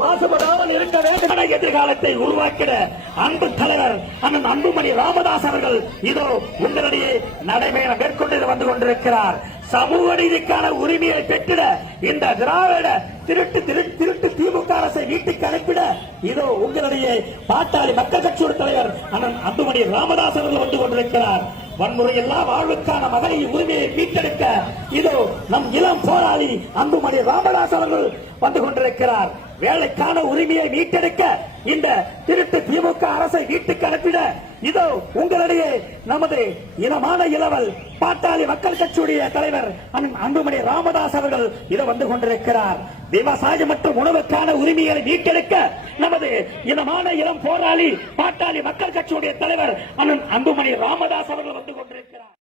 மாசுபடாமல் இருக்க வேண்டும் எதிர்காலத்தை உருவாக்கிட அன்பு தலைவர் அண்ணன் அன்புமணி ராமதாஸ் அவர்கள் இதோ உங்களிடையே நடைபயணம் மேற்கொண்டு வந்து கொண்டிருக்கிறார். சமூக நீதிக்கான உரிமையை பெற்றிட இந்த திராவிட திருட்டு திமுக அரசை வீட்டுக்கு அனுப்பிட இதோ உங்களிடையே பாட்டாளி மக்கள் கட்சியோட தலைவர் அண்ணன் அன்புமணி ராமதாஸ் அவர்கள் வந்து கொண்டிருக்கிறார். வன்முறையெல்லாம் வாழ்வுக்கான மகளிர் உரிமையை மீட்டெடுக்க இதோ நம் இளம் போராளி அன்புமணி ராமதாஸ் அவர்கள் வந்து கொண்டிருக்கிறார். வேலைக்கான உரிமையை மீட்டெடுக்க இந்த திருட்டு திமுக அரசை வீட்டுக்கு அனுப்பிட இதோ உங்களிடையே நமது இனமான இளவல் பாட்டாளி மக்கள் கட்சியுடைய தலைவர் அன்புமணி ராமதாஸ் அவர்கள் இதை வந்து கொண்டிருக்கிறார். விவசாயம் மற்றும் உணவுக்கான உரிமையை மீட்டெடுக்க நமது இனமான இளம் போராளி பாட்டாளி மக்கள் கட்சியுடைய தலைவர் அன்புமணி ராமதாஸ் அவர்கள் வந்து கொண்டிருக்கிறார்.